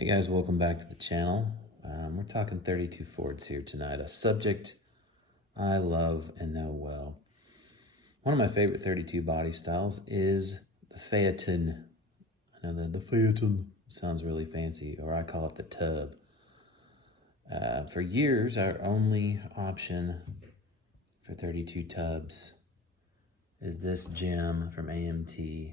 Hey guys, welcome back to the channel. We're talking 32 Fords here tonight, a subject I love and know well. One of my favorite 32 body styles is the Phaeton. I know that the Phaeton sounds really fancy, or I call it the tub. For years, our only option for 32 tubs is this gem from AMT.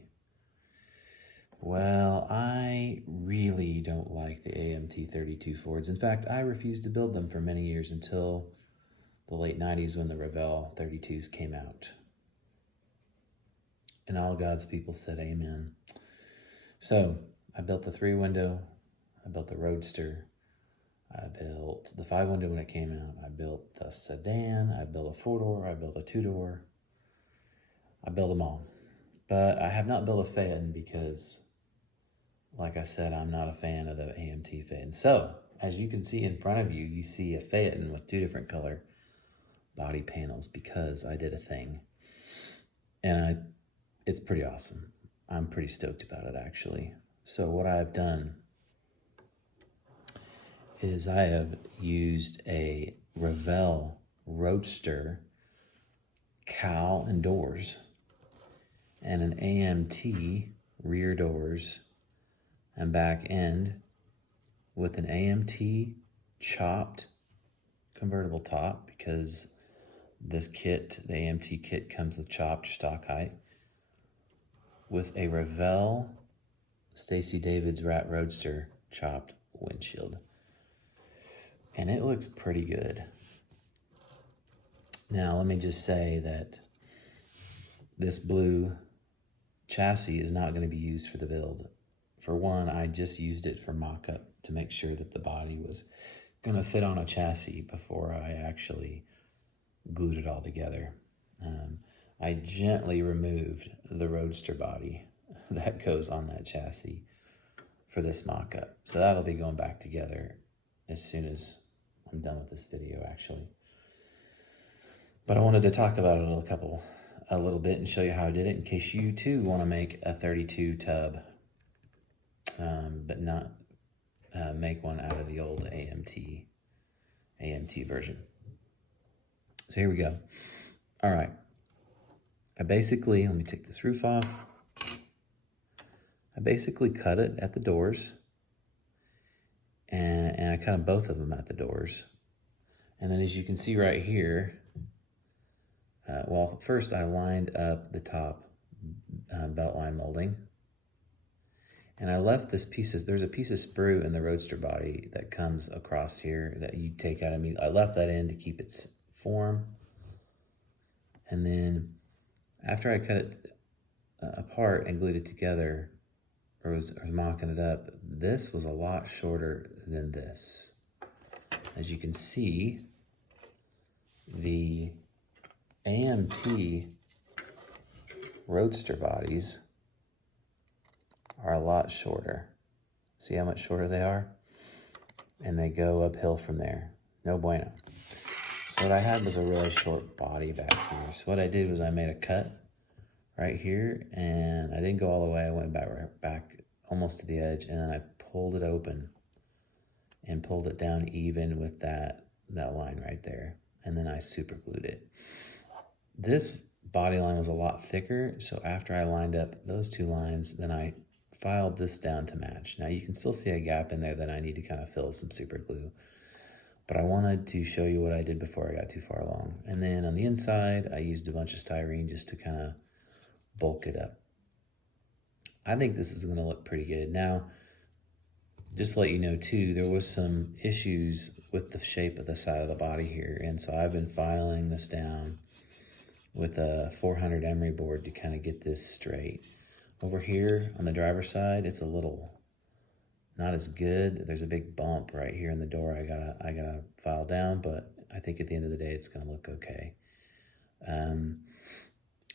Well, I really don't like the AMT-32 Fords. In fact, I refused to build them for many years until the late 90s when the Revell 32s came out. And all God's people said amen. So I built the 3-window, I built the Roadster, I built the 5-window when it came out, I built the sedan, I built a 4-door, I built a 2-door, I built them all. But I have not built a Phaeton because, like I said, I'm not a fan of the AMT Phaeton. So, as you can see in front of you, you see a Phaeton with 2 different color body panels because I did a thing. And it's pretty awesome. I'm pretty stoked about it, actually. So what I've done is I have used a Revell Roadster cowl and doors and an AMT rear doors and back end with an AMT chopped convertible top, because this kit, the AMT kit, comes with chopped stock height, with a Revell Stacy David's Rat Roadster chopped windshield. And it looks pretty good. Now, let me just say that this blue chassis is not going to be used for the build. For one, I just used it for mock-up to make sure that the body was going to fit on a chassis before I actually glued it all together. I gently removed the Roadster body that goes on that chassis for this mock-up. So that'll be going back together as soon as I'm done with this video, actually. But I wanted to talk about it a little bit and show you how I did it in case you too want to make a 32 tub, but not make one out of the old AMT version. So here we go. All right. Let me take this roof off. I basically cut it at the doors, and I cut both of them at the doors. And then as you can see right here, well, first I lined up the top belt line molding, and I left this there's a piece of sprue in the Roadster body that comes across here that you take out immediately. I left that in to keep its form. And then after I cut it apart and glued it together, or was mocking it up, this was a lot shorter than this. As you can see, the AMT Roadster bodies are a lot shorter. See how much shorter they are? And they go uphill from there. No bueno. So what I had was a really short body back here. So what I did was I made a cut right here, and I didn't go all the way. I went back almost to the edge, and then I pulled it open and pulled it down even with that line right there. And then I super glued it. This body line was a lot thicker, so after I lined up those 2 lines, then I filed this down to match. Now you can still see a gap in there that I need to kind of fill with some super glue, but I wanted to show you what I did before I got too far along. And then on the inside, I used a bunch of styrene just to kind of bulk it up. I think this is going to look pretty good. Now, just to let you know too, there was some issues with the shape of the side of the body here, and so I've been filing this down with a 400 emery board to kind of get this straight. Over here on the driver's side, it's a little not as good. There's a big bump right here in the door I gotta file down, but I think at the end of the day it's gonna look okay.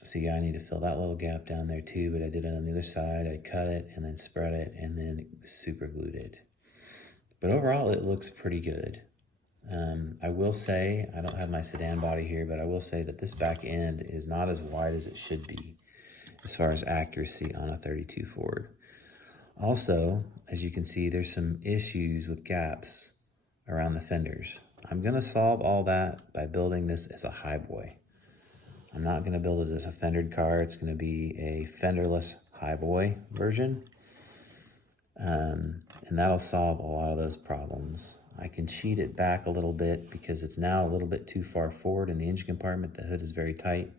So yeah, I need to fill that little gap down there too, but I did it on the other side. I cut it and then spread it and then super glued it. But overall, it looks pretty good. I will say, I don't have my sedan body here, but I will say that this back end is not as wide as it should be as far as accuracy on a 32 Ford. Also, as you can see, there's some issues with gaps around the fenders. I'm gonna solve all that by building this as a highboy. I'm not gonna build it as a fendered car. It's gonna be a fenderless highboy version. And that'll solve a lot of those problems. I can cheat it back a little bit because it's now a little bit too far forward in the engine compartment. The hood is very tight.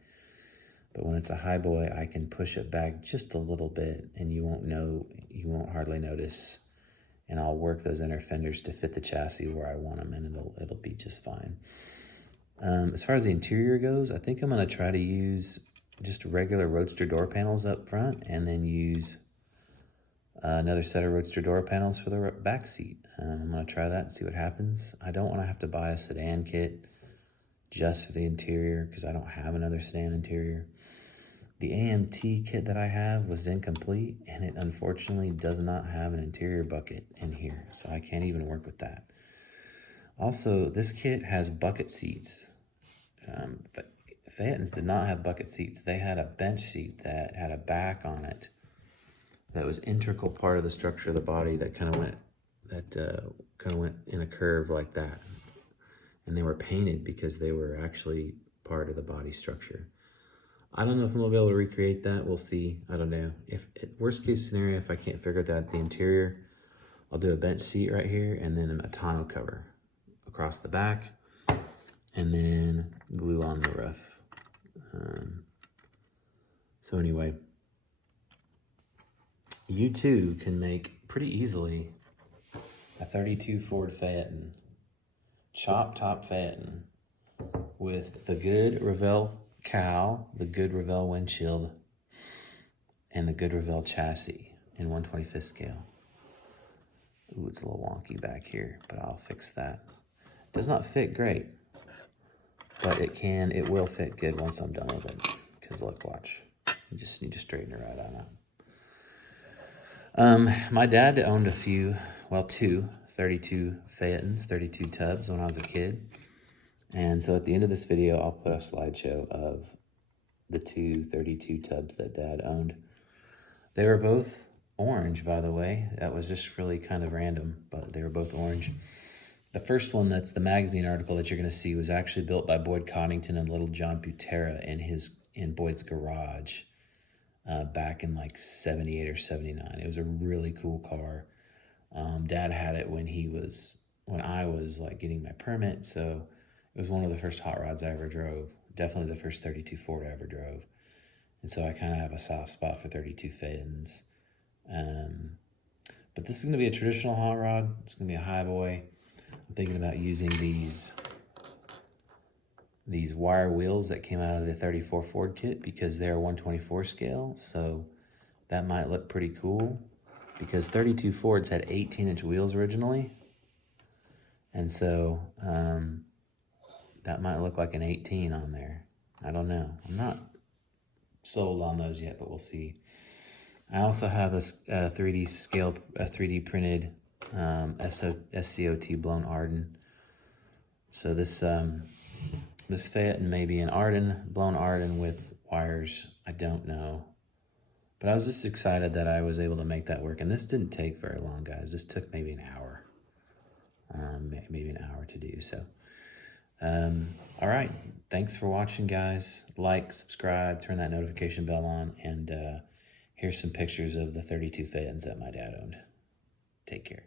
But when it's a highboy, I can push it back just a little bit and you won't hardly notice. And I'll work those inner fenders to fit the chassis where I want them, and it'll be just fine. As far as the interior goes, I think I'm gonna try to use just regular Roadster door panels up front and then use another set of Roadster door panels for the back seat. I'm gonna try that and see what happens. I don't wanna have to buy a sedan kit just for the interior because I don't have another sedan interior. The AMT kit that I have was incomplete, and it unfortunately does not have an interior bucket in here, so I can't even work with that. Also, this kit has bucket seats, but Phaetons did not have bucket seats. They had a bench seat that had a back on it that was integral part of the structure of the body that kind of went in a curve like that. And they were painted because they were actually part of the body structure. I don't know if I'm gonna be able to recreate that. We'll see. I don't know. If worst case scenario, if I can't figure out the interior, I'll do a bench seat right here and then a tonneau cover across the back and then glue on the roof. So anyway, you too can make pretty easily a 32 Ford Phaeton, chop top Phaeton with the good Revell cowl, the good Revell windshield, and the good Revell chassis in 1/25th scale. Ooh, it's a little wonky back here, but I'll fix that. Does not fit great, but it will fit good once I'm done with it. Because look, watch. You just need to straighten it right on out. My dad owned two 32 Phaetons, 32 tubs when I was a kid. And so at the end of this video, I'll put a slideshow of the two 32 tubs that Dad owned. They were both orange, by the way. That was just really kind of random, but they were both orange. The first one, that's the magazine article that you're gonna see, was actually built by Boyd Coddington and little John Butera in Boyd's garage back in like 78 or 79. It was a really cool car. Dad had it when I was like getting my permit, so it was one of the first hot rods I ever drove. Definitely the first 32 Ford I ever drove. And so I kind of have a soft spot for 32 Phaetons. But this is going to be a traditional hot rod. It's going to be a highboy. I'm thinking about using these wire wheels that came out of the 34 Ford kit because they're 1/24 scale. So that might look pretty cool because 32 Fords had 18-inch wheels originally. And so that might look like an 18 on there. I don't know. I'm not sold on those yet, but we'll see. I also have a 3D printed SCOT blown Arden. So this Phaeton may be an blown Arden with wires. I don't know. But I was just excited that I was able to make that work. And this didn't take very long, guys. This took maybe an hour. Maybe an hour to do so. All right, thanks for watching, guys. Like, subscribe, turn that notification bell on, and here's some pictures of the 32 Phaetons that my dad owned. Take care.